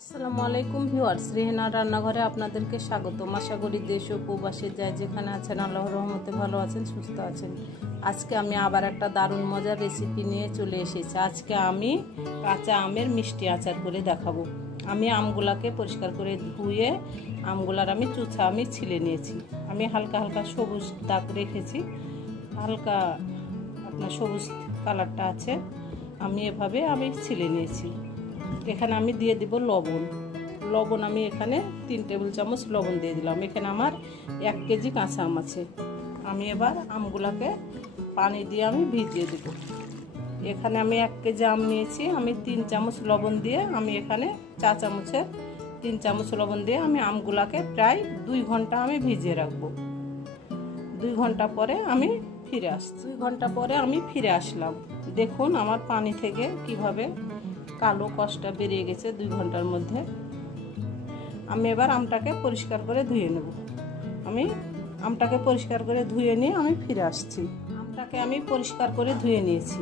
আসসালামু আলাইকুম ভিউয়ার্স, রেহেনা রান্নাঘরে আপনাদেরকে স্বাগতম। আশা করি দেশ ও প্রবাসে যাই যেখানে আছেন আল্লাহর রহমতে ভালো আছেন, সুস্থ আছেন। আজকে আমি আবার একটা দারুণ মজার রেসিপি নিয়ে চলে এসেছি। আজকে আমি কাঁচা আমের মিষ্টি আচার করে দেখাবো। আমি আমগুলাকে পরিষ্কার করে ধুয়ে আমগুলার আমি চুছা ছিলে নিয়েছি। আমি হালকা হালকা সবুজ দাগ রেখেছি, হালকা আপনার সবুজ কালারটা আছে। আমি এভাবে ছিলে নিয়েছি। এখানে আমি দিয়ে দিব লবণ। আমি এখানে 3 টেবিল চামচ লবণ দিয়ে দিলাম। এখানে আমার 1 কেজি কাঁচা আম আছে। আমি এবার আমগুলাকে পানি দিয়ে আমি ভিজিয়ে দেব। এখানে আমি 1 কেজি আম নিয়েছি। আমি 3 চামচ লবণ দিয়ে আমি এখানে 4 চামচের 3 চামচ লবণ দিয়ে আমি আমগুলাকে প্রায় 2 ঘন্টা আমি ভিজিয়ে রাখবো। 2 ঘন্টা পরে আমি ফিরে আসছি। 2 ঘন্টা পরে আমি ফিরে আসলাম। দেখুন আমার পানি থেকে কিভাবে কালো কষটা বেরিয়ে গেছে 2 ঘন্টার মধ্যে। আমি এবার আমটাকে পরিষ্কার করে ধুয়ে নেব। আমি আমটাকে পরিষ্কার করে ধুয়ে নিয়ে আমি ফিরে আসছি। আমটাকে আমি পরিষ্কার করে ধুয়ে নিয়েছি।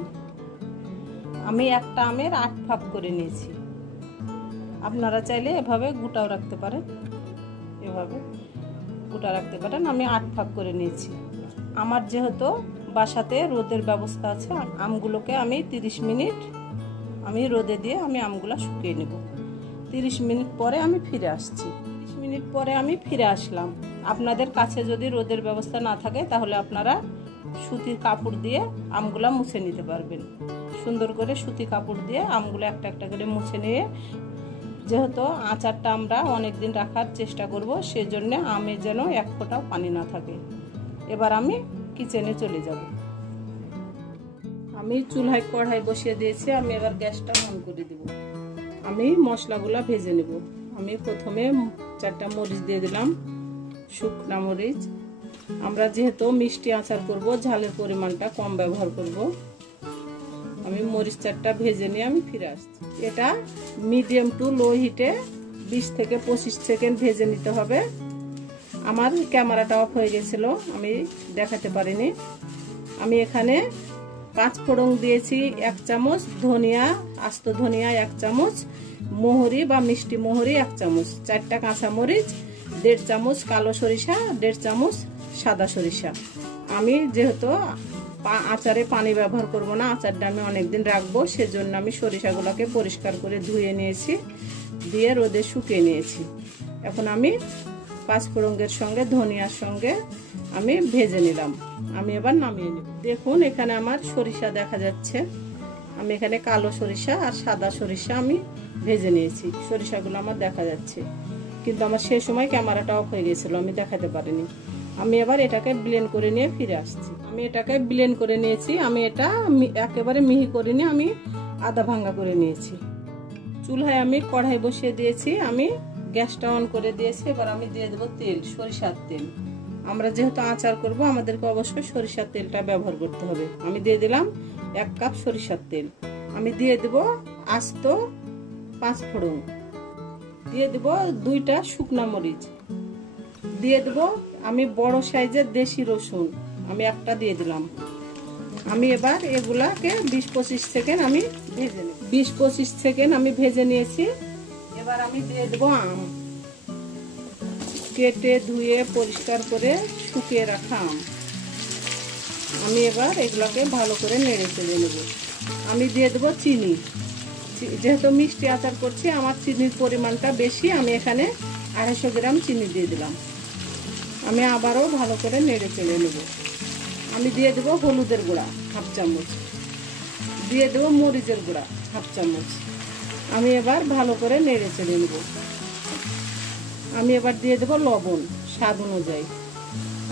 আমি একটা আমের 8 ভাগ করে নিয়েছি। আপনারা চাইলে এভাবে গোটাও রাখতে পারেন, এভাবে গোটা রাখতে পারেন। আমি 8 ভাগ করে নিয়েছি। আমার যেহেতু বাসাতে রোদের ব্যবস্থা আছে, আমগুলোকে আমি 30 মিনিট আমি রোদে দিয়ে আমি আমগুলা শুকিয়ে নেব। 30 মিনিট পরে আমি ফিরে আসছি। 30 মিনিট পরে আমি ফিরে আসলাম। আপনাদের কাছে যদি রোদের ব্যবস্থা না থাকে তাহলে আপনারা সুতির কাপড় দিয়ে আমগুলা মুছে নিতে পারবেন। সুন্দর করে সুতি কাপড় দিয়ে আমগুলো একটা একটা করে মুছে নিয়ে, যেহেতু আচারটা আমরা অনেক দিন রাখার চেষ্টা করব, সেজন্য আমে যেন এক ফোঁটাও পানি না থাকে। এবার আমি কিচেনে চলে যাব। আমি চুলায় কড়াই বসিয়ে দিয়েছি। আমি এবার গ্যাসটা অন করে দেব। আমি মশলাগুলা ভেজে নেব। আমি প্রথমে 4টা মরিচ দিয়ে দিলাম, শুকনা মরিচ। আমরা যেহেতু মিষ্টি আচার করব, ঝালের পরিমাণটা কম ব্যবহার করব। আমি মরিচ 4টা ভেজে নিয়ে আমি ফিরে আসছি। এটা মিডিয়াম টু লো হিটে 20 থেকে 25 সেকেন্ড ভেজে নিতে হবে। আমার ক্যামেরাটা অফ হয়ে গেছিল, আমি দেখাতে পারিনি। আমি এখানে 5 ফোড়ন দিয়েছি, 1 চামচ ধনিয়া, আস্ত ধনিয়া 1 চামচ, মোহরি বা মিষ্টি মোহরি 1 চামচ, 4টা কাঁচা মরিচ, 1.5 চামচ কালো সরিষা, 1.5 চামচ সাদা সরিষা। আমি যেহেতু আচারে পানি ব্যবহার করব না, আচারটা আমি অনেকদিন রাখবো, সেজন্য আমি সরিষাগুলোকে পরিষ্কার করে ধুয়ে নিয়েছি, দিয়ে রোদে শুকিয়ে নিয়েছি। এখন আমি 5 ফোড়নের সঙ্গে ধনিয়ার সঙ্গে আমি ভেজে নিলাম। আমি এবার নামিয়ে নেব। দেখুন এখানে আমার সরিষা দেখা যাচ্ছে। আমি এখানে কালো সরিষা আর সাদা সরিষা আমি ভেজে নিয়েছি। সরিষাগুলো আমার দেখা যাচ্ছে, কিন্তু আমার সেই সময় ক্যামেরাটা অফ হয়ে গেছিল, আমি দেখাতে পারিনি। আমি এবার এটাকে ব্লেন্ড করে নিয়ে ফিরে আসছি। আমি এটাকে ব্লেন্ড করে নিয়েছি। আমি এটা একেবারে মিহি করে নিয়ে আমি আধা ভাঙ্গা করে নিয়েছি। চুলায় আমি কড়াই বসিয়ে দিয়েছি। আমি গ্যাসটা অন করে দিয়েছি। এবার আমি দিয়ে দেবো তেল, সরিষার তেল। আমরা যেহেতু আচার করব, আমাদেরকে অবশ্যই সরিষার তেলটা ব্যবহার করতে হবে। আমি দিয়ে দিলাম 1 কাপ সরিষার তেল। আমি দিয়ে দেব আস্ত 5 ফোড়ন, দিয়ে দেব 2টা শুকনা মরিচ, দিয়ে দেব আমি বড় সাইজের দেশি রসুন, আমি একটা দিয়ে দিলাম। আমি এবার এগুলাকে 20-25 সেকেন্ড আমি ভেজে নেব। 20-25 সেকেন্ড আমি ভেজে নিয়েছি। এবার আমি দিয়ে দেব আম, কেটে ধুয়ে পরিষ্কার করে শুকিয়ে রাখা আম। আমি এবার এগুলোকে ভালো করে নেড়ে চেড়ে নেব। আমি দিয়ে দেবো চিনি। যেহেতু মিষ্টি আচার করছি, আমার চিনির পরিমাণটা বেশি। আমি এখানে 250 গ্রাম চিনি দিয়ে দিলাম। আমি আবারও ভালো করে নেড়ে চেড়ে নেব। আমি দিয়ে দেবো হলুদের গুঁড়া 1/2 চামচ, দিয়ে দেবো মরিচের গুঁড়া 1/2 চামচ। আমি এবার ভালো করে নেড়ে চেড়ে নেব। আমি এবার দিয়ে দেবো লবণ স্বাদ অনুযায়ী।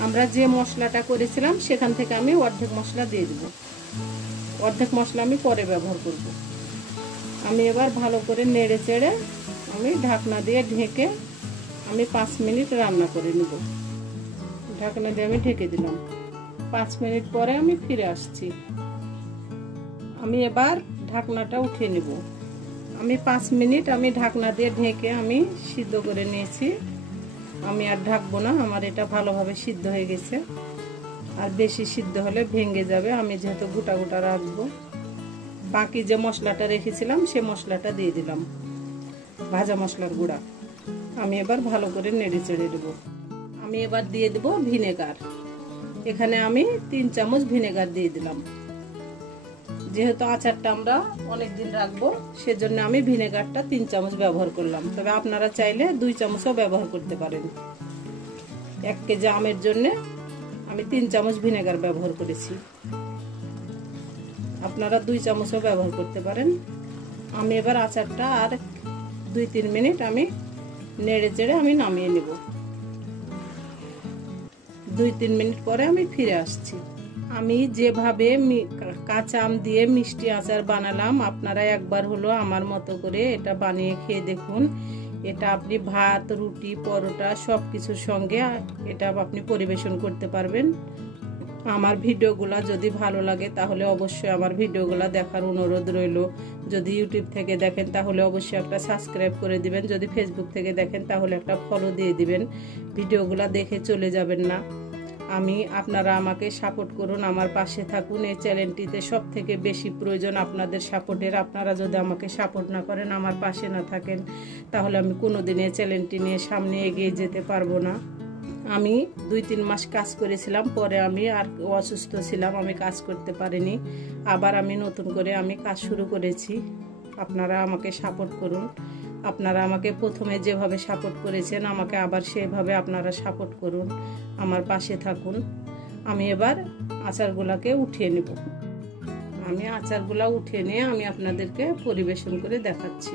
আমরা যে মশলাটা করেছিলাম সেখান থেকে আমি অর্ধেক মশলা দিয়ে দেব। অর্ধেক মশলা আমি পরে ব্যবহার করব। আমি এবার ভালো করে নেড়ে চেড়ে আমি ঢাকনা দিয়ে ঢেকে আমি 5 মিনিট রান্না করে নেব। ঢাকনা দিয়ে আমি ঢেকে দিলাম। 5 মিনিট পরে আমি ফিরে আসছি। আমি এবার ঢাকনাটা উঠিয়ে নেব। আমি 5 মিনিট আমি ঢাকনা দিয়ে ঢেকে আমি সিদ্ধ করে নিয়েছি। আমি আর ঢাকবো না, আমার এটা ভালোভাবে সিদ্ধ হয়ে গেছে। আর বেশি সিদ্ধ হলে ভেঙে যাবে। আমি যেহেতু গোটা গোটা রাখবো, বাকি যে মশলাটা রেখেছিলাম সে মশলাটা দিয়ে দিলাম। ভাজা মশলার গুঁড়া। আমি এবার ভালো করে নেড়ে চেড়ে দেবো। আমি এবার দিয়ে দেবো ভিনেগার। এখানে আমি 3 চামচ ভিনেগার দিয়ে দিলাম। যেহেতু আচারটা আমরা অনেক দিন রাখবো, সেজন্য আমি ভিনেগারটা 3 চামচ ব্যবহার করলাম। তবে আপনারা চাইলে 2 চামচও ব্যবহার করতে পারেন। 1 কেজি আমের জন্য আমি 3 চামচ ভিনেগার ব্যবহার করেছি। আপনারা 2 চামচও ব্যবহার করতে পারেন। আমি এবার আচারটা আর 2-3 মিনিট আমি নেড়ে চেড়ে আমি নামিয়ে নেব। 2-3 মিনিট পরে আমি ফিরে আসছি। আমি যেভাবে কাঁচা আম দিয়ে মিষ্টি আচার বানালাম, আপনারা একবার হলো আমার মতো করে এটা বানিয়ে খেয়ে দেখুন। এটা আপনি ভাত, রুটি, পরোটা সব কিছুর সঙ্গে এটা আপনি পরিবেশন করতে পারবেন। আমার ভিডিওগুলো যদি ভালো লাগে তাহলে অবশ্যই আমার ভিডিওগুলো দেখার অনুরোধ রইল। যদি ইউটিউব থেকে দেখেন তাহলে অবশ্যই একটা সাবস্ক্রাইব করে দিবেন। যদি ফেসবুক থেকে দেখেন তাহলে একটা ফলো দিয়ে দিবেন। ভিডিওগুলো দেখে চলে যাবেন না। আপনারা আমাকে সাপোর্ট করুন, আমার পাশে থাকুন। এই চ্যানেলটিতে সব থেকে বেশি প্রয়োজন আপনাদের সাপোর্টের। আপনারা যদি আমাকে সাপোর্ট না করেন, আমার পাশে না থাকেন, তাহলে আমি কোনোদিন এই চ্যানেলটি নিয়ে সামনে এগিয়ে যেতে পারবো না। আমি 2-3 মাস কাজ করেছিলাম, পরে আমি আর অসুস্থ ছিলাম, আমি কাজ করতে পারিনি। আবার আমি নতুন করে আমি কাজ শুরু করেছি। আপনারা আমাকে সাপোর্ট করুন। আপনারা আমাকে প্রথমে যেভাবে সাপোর্ট করেছেন, আমাকে আবার সেভাবে আপনারা সাপোর্ট করুন, আমার পাশে থাকুন। আমি এবার আচারগুলোকে উঠিয়ে নেব। আমি আচারগুলো উঠিয়ে নিয়ে আমি আপনাদেরকে পরিবেশন করে দেখাচ্ছি।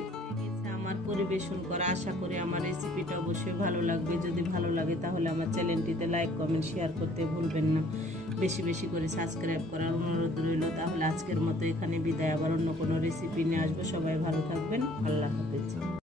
আমার পরিবেশন করা, আশা করি আমার রেসিপিটা অবশ্যই ভালো লাগবে। যদি ভালো লাগে তাহলে আমার চ্যানেলটিতে লাইক, কমেন্ট, শেয়ার করতে ভুলবেন না। বেশি বেশি করে সাবস্ক্রাইব করার অনুরোধ রইল। তাহলে আজকের মতো এখানে বিদায়। আবার অন্য কোনো রেসিপি নিয়ে আসবো। সবাই ভালো থাকবেন। আল্লাহ হাফেজ।